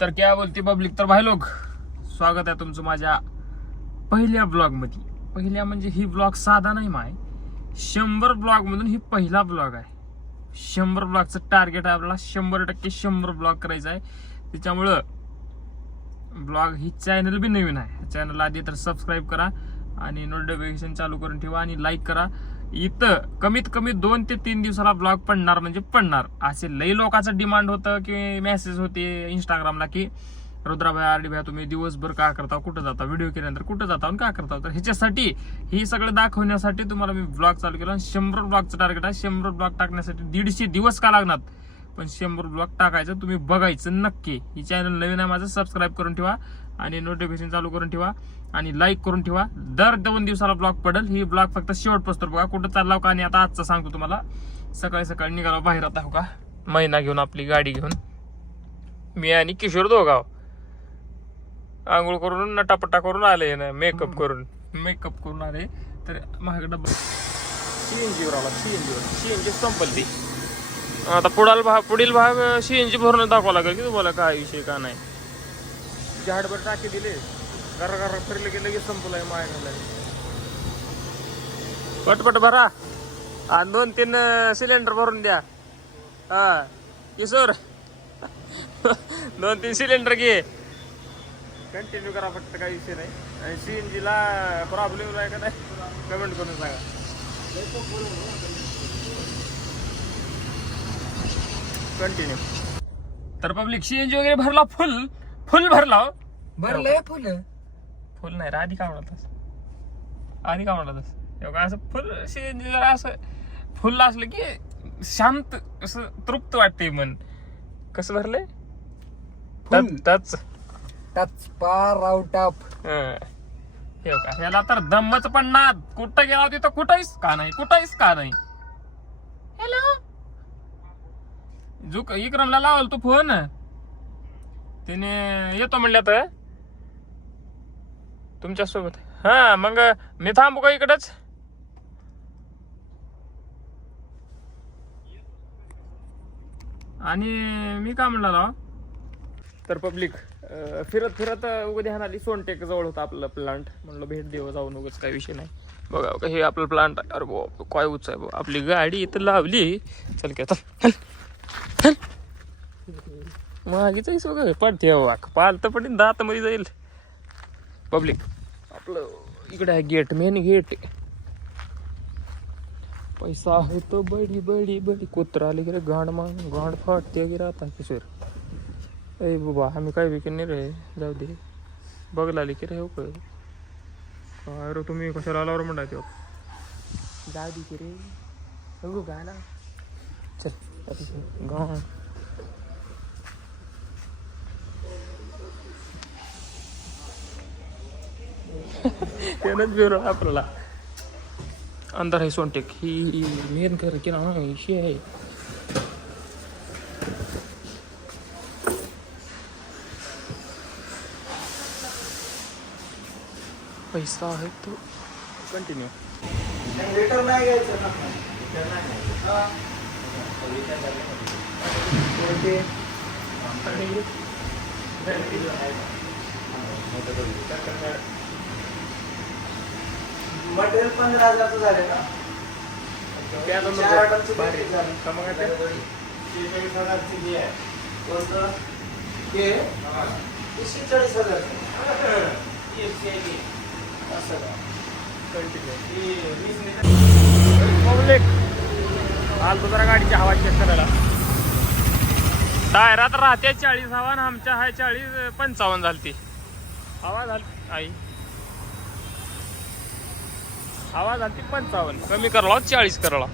तर क्या बोलते पब्लिक. तर भाई लोक, स्वागत आहे तुमचं माझ्या पहिल्या ब्लॉग मध्ये. पहिल्या म्हणजे ही ब्लॉग साधा नाही माय, 100 ब्लॉग मधून ही पहिला ब्लॉग आहे. 100 ब्लॉगचं टार्गेट आहे आपल्याला. 100% 100 ब्लॉग करायचा आहे. त्याच्यामुळं ब्लॉग ही चॅनल बी नवीन आहे. चॅनल आधी तर सबस्क्राईब करा आणि नोटिफिकेशन चालू करून ठेवा आणि लाईक करा. इथं कमीत कमी 2 ते 3 दिवसाला ब्लॉग पडणार म्हणजे पडणार. असे लई लोकांचं डिमांड होतं की मेसेज होते इंस्टाग्रामला की रुद्राभाई आरडी भाई तुम्ही दिवसभर का करता, कुठं जाता, व्हिडिओ केल्यानंतर कुठं जाता आणि का करता. तर ह्याच्यासाठी ही सगळं दाखवण्यासाठी तुम्हाला मी ब्लॉग चालू केला. 100 ब्लॉगचं टार्गेट आहे. 100 ब्लॉग टाकण्यासाठी 150 दिवस का लागणार, पण 100 ब्लॉग टाकायचं. तुम्ही बघायचं नक्की. ही चॅनल नवीन आहे माझं, सबस्क्राईब करून ठेवा आणि नोटिफिकेशन चालू करून ठेवा आणि लाईक करून ठेवा. दर 2 दिवसाला ब्लॉग पडेल. ही ब्लॉग फक्त शेवटपासून बघा. कुठं चाललाव का आणि आता आजचं सांगतो तुम्हाला. सकाळी सकाळी निघालो बाहेर आता हो का, महिना घेऊन आपली गाडी घेऊन मी आणि किशोर दोघाव आंघोळ करून नटापटा करून आले ना, मेकअप करून आले. तर माझ्याकडे सीएनजी वर आला. सीएनजी संपल ती. आता पुढील भाग सीएनजी भरून दाखवा लागेल की तुम्हाला काय विषय का नाही. झाडभर टाकी दिले, घर फिरले गेले की संपलाय माझ्याकडे. पटपट भरा आणि 2-3 सिलेंडर भरून द्या. हा किशोर 2-3 सिलेंडर घे. कंटिन्यू करा फक्त, काही विषय नाही. आणि सीएनजी ला प्रॉब्लेम आहे का नाही कमेंट करून सांगा. कंटिन्यू. तर पब्लिक सीएनजी वगैरे भरला, फुल भरला. भरलंय फुल नाही रे, आधी का म्हणालास एवढं असं फुल सीएनजी जरा असं फुल असलं की शांत असं तृप्त वाटते मन. कसं भरलंय टच पार आउट ऑफ. हे का ह्याला तर दमच पडणार. कुठं गेला तिथं कुठंच का नाही. हॅलो इक्रमला लावल तू फोन, त्याने येतो म्हणल्या तर तुमच्या सोबत. हा मग मी थांबू का इकडच. आणि मी का म्हणला तर पब्लिक फिरत उद्या आली. सोनटेक जवळ होता आपला प्लांट. म्हणलं भेट देऊ जाऊन उगाच काही विषय नाही. बघा हे आपलं प्लांट. अरे बाप काय उच आहे. आपली गाडी इथं लावली. चल की आता मागीच बघा पडते पालत पडीन दात मध्ये जाईल. पब्लिक आपलं इकडे आहे गेट, मेन गेट. पैसा आहे तो बडी बडी बडी. कुत्रा आले की रे गांड फाटते की राहता किशोर. ए बाबा आम्ही काय विकेन नाही रे, जाऊ दे. बघला आली की रे. हो काय रे तुम्ही कशाला आल्यावर म्हणताय तो. जाऊ दे की रे बघू गाला. चल गाण त्यानंच बिरो आपल्याला. अंदर आहे सोनटेक. ही मेन कर की ना विषय आहे. पैसा आहे तो कंटिन्यू. रिटर्न नाही घ्यायचं ना. मटेरियल 15,000चं झालं ना. 40,000 आलतो जरा गाडीची हवा चेक करायला. टायरात राहते 40 हवा आणि आमच्या आहे 40-55 झाली. हवा झाली आई, हवा झाली 55. कमी करला 40 करला.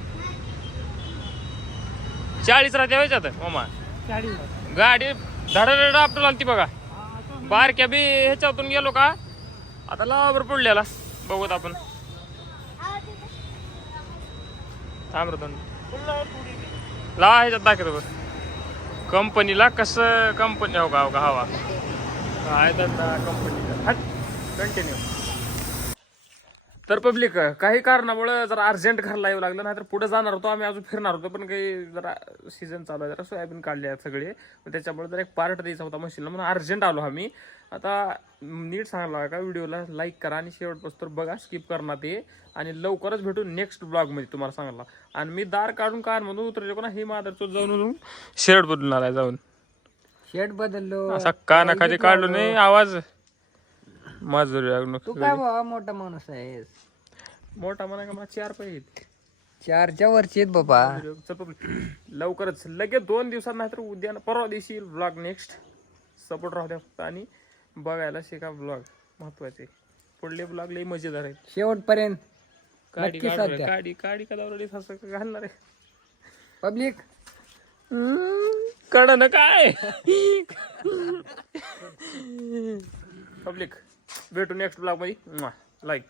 40 राहते व्हायच्यात मामा. गाडी धडा आपल्याला आलती बघा. बारक्या बी ह्याच्यातून गेलो का आता लावर पडलेला बघूत आपण. थांब ला ह्याच्यात दाखवतो बघ कंपनीला कसं. कंपनी हो का हवा काय धंदा कंपनीचा. हट कंटिन्यू. तर पब्लिक काही कारणामुळे जरा अर्जंट घरला येऊ लागलं, नाहीतर पुढे जाणार होतो आम्ही, अजून फिरणार होतो, पण काही जरा सीझन चालू आहे, जरा सोयाबीन काढले आहेत सगळे, त्याच्यामुळे जरा एक पार्ट द्यायचा होता मशीनला म्हणून अर्जंट आलो आम्ही. आता नीट सांगला का व्हिडिओला लाईक करा आणि शेवटपासून बघा, स्किप करणार ते, आणि लवकरच भेटू नेक्स्ट ब्लॉग मध्ये तुम्हाला सांगला. आणि मी दार काढून कारमधून उतरले ना, ही मादरचोद जाऊन शर्ट बदलून आलाय, जाऊन शेट बदललो. असा कानाखाली काढलो नाही आवाज माझं. तू काय बाबा मोठा माणूस आहेस. मोठा म्हणा का मला 4 पाहिजे. 4च्या वरची आहेत बाबा. लवकरच लगेच 2 दिवसात, नाहीतर उद्या परवा दिवशी ब्लॉग नेक्स्ट. सपोर्ट राहू द्या फक्त आणि बघायला शिका ब्लॉग, महत्वाचे. पुढले ब्लॉग लई मजेदार आहेत. शेवटपर्यंत काडी नक्की साथ द्या. काडी काडी का दावरली असं घालणार आहे पब्लिक. कळ ना काय. पब्लिक भेटू नेक्स्ट ब्लॉग मध्ये. लाईक.